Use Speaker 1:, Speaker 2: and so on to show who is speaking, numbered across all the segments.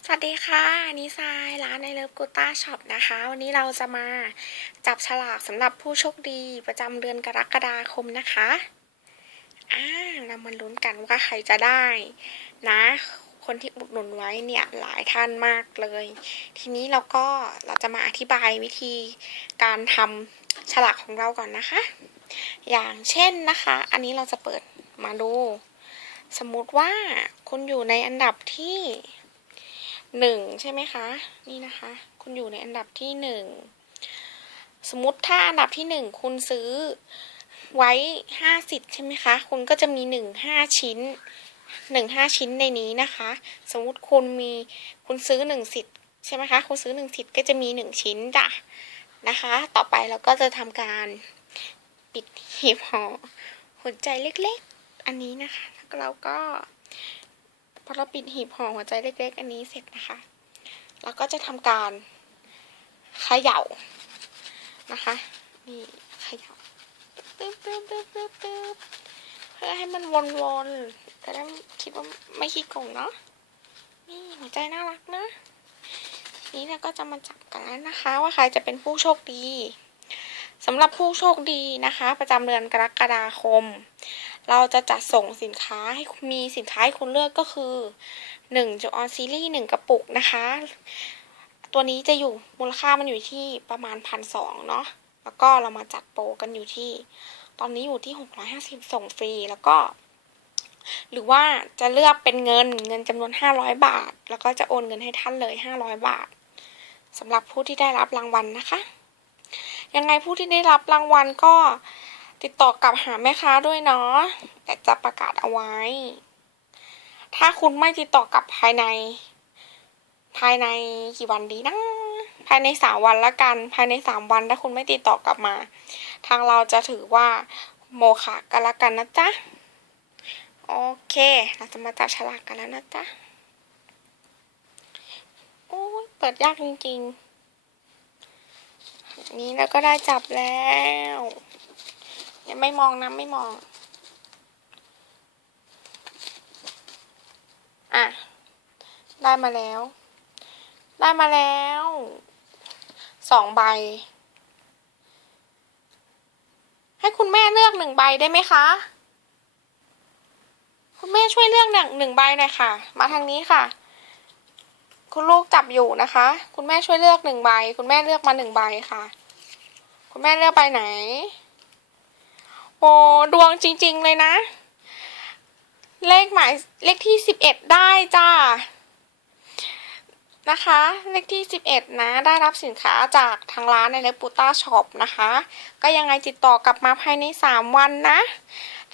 Speaker 1: สวัสดีค่ะนิซายร้านในเลิฟกูต้าช็อปนะคะ วันนี้เราจะมาจับฉลากสำหรับผู้โชคดีประจำเดือนกรกฎาคมนะคะอ่าเรามาลุ้นกันว่าใครจะได้ นะ คนที่อุดหนุนไว้เนี่ยหลายท่านมากเลย ทีนี้เราก็เราจะมาอธิบายวิธีการทำฉลากของเราก่อนนะคะ อย่างเช่นนะคะ อันนี้เราจะเปิดมาดู สมมติว่าคุณอยู่ในอันดับที่ หนึ่งใช่ไหมคะ นี่นะคะ คุณอยู่ในอันดับที่หนึ่งสมมติถ้าอันดับที่หนึ่งคุณซื้อไว้ห้าสิทธิ์ใช่ไหมคะ คุณก็จะมีหนึ่งห้าชิ้นหนึ่งห้าชิ้นในนี้นะคะ สมมติคุณมีคุณซื้อหนึ่งสิทธิ์ใช่ไหมคะ คุณซื้อหนึ่งสิทธิ์ก็จะมีหนึ่งชิ้นจ้ะนะคะ ต่อไปเราก็จะทำการปิดหีบห่อหัวใจเล็กๆ อันนี้นะคะแล้วเราก็ พอเราปิดหีบห่อหัวใจเล็ก ๆ อันนี้เสร็จนะคะเราก็จะทำการเขย่านะคะนี่เขย่าตึ๊บตึ๊บตึ๊บตึ๊บตึ๊บเพื่อให้มันวนๆจะได้คิดว่าไม่ขี้โกงเนาะนี่หัวใจน่ารักนะ นี้เราก็จะมาจับกันแล้วนะคะ ว่าใครจะเป็นผู้โชคดี สำหรับผู้โชคดีนะคะ ประจำเดือนกรกฎาคม เราจะจัดส่งสินค้าให้มีสินค้าให้คุณเลือกก็คือ1จูออนซีรีส์1กระปุกนะคะ ตัวนี้จะอยู่มูลค่ามันอยู่ที่ประมาณพันสองเนาะแล้วก็เรามาจัดโปรกันอยู่ที่ ตอนนี้อยู่ที่ 650 ส่งฟรีแล้วก็ หรือว่าจะเลือกเป็นเงินเงินจำนวน 500 บาท แล้วก็จะโอนเงินให้ท่านเลย 500 บาทสำหรับผู้ที่ได้รับรางวัลนะคะ ยังไงผู้ที่ได้รับรางวัลก็ติดต่อกลับหาแม่ค้าด้วยเนาะแต่จะประกาศเอาไว้ ถ้าคุณไม่ติดต่อกลับภายใน ภายในกี่วันดีนะภายในสามวันละกัน ภายในสามวันถ้าคุณไม่ติดต่อกลับมา ทางเราจะถือว่าโมฆะกันละกันนะจ๊ะโอเค เราจะมาจับฉลากกันแล้วนะจ๊ะ โอ้ยเปิดยากจริงๆ นี้เราก็ได้จับแล้วยังไม่มองนะไม่มอง อะ ได้มาแล้ว ได้มาแล้วสองใบ ให้คุณแม่เลือกหนึ่งใบได้ไหมคะ คุณแม่ช่วยเลือกหนึ่งหนึ่งใบหน่อยค่ะ มาทางนี้ค่ะ คุณลูกจับอยู่นะคะ คุณแม่ช่วยเลือกหนึ่งใบ คุณแม่เลือกมาหนึ่งใบค่ะ คุณแม่เลือกใบไหน โอ้ดวงจริง ๆ เลยนะ เลขหมายเลขที่สิบเอ็ดได้จ้า นะคะ เลขที่สิบเอ็ดนะ ได้รับสินค้าจากทางร้านในเลปูต้าช็อปนะคะ ก็ยังไงติดต่อกลับมาภายในสามวันนะ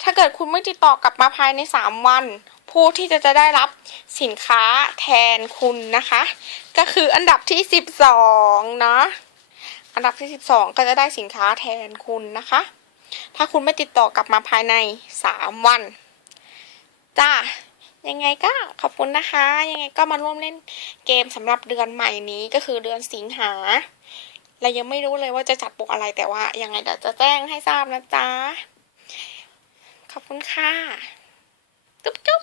Speaker 1: ถ้าเกิดคุณไม่ติดต่อกลับมาภายในสามวันผู้ที่จะจะได้รับสินค้าแทนคุณนะคะ ก็คืออันดับที่สิบสองเนาะ อันดับที่สิบสองก็จะได้สินค้าแทนคุณนะคะ ถ้าคุณไม่ติดต่อกลับมาภายในสามวัน จ้ายังไงก็ขอบคุณนะคะ ยังไงก็มาร่วมเล่นเกมสำหรับเดือนใหม่นี้ก็คือเดือนสิงหาเรายังไม่รู้เลยว่าจะจัดโปรอะไรแต่ว่ายังไงเดี๋ยวจะแจ้งให้ทราบนะจ๊ะ ขอบคุณค่ะ จุ๊บจุ๊บ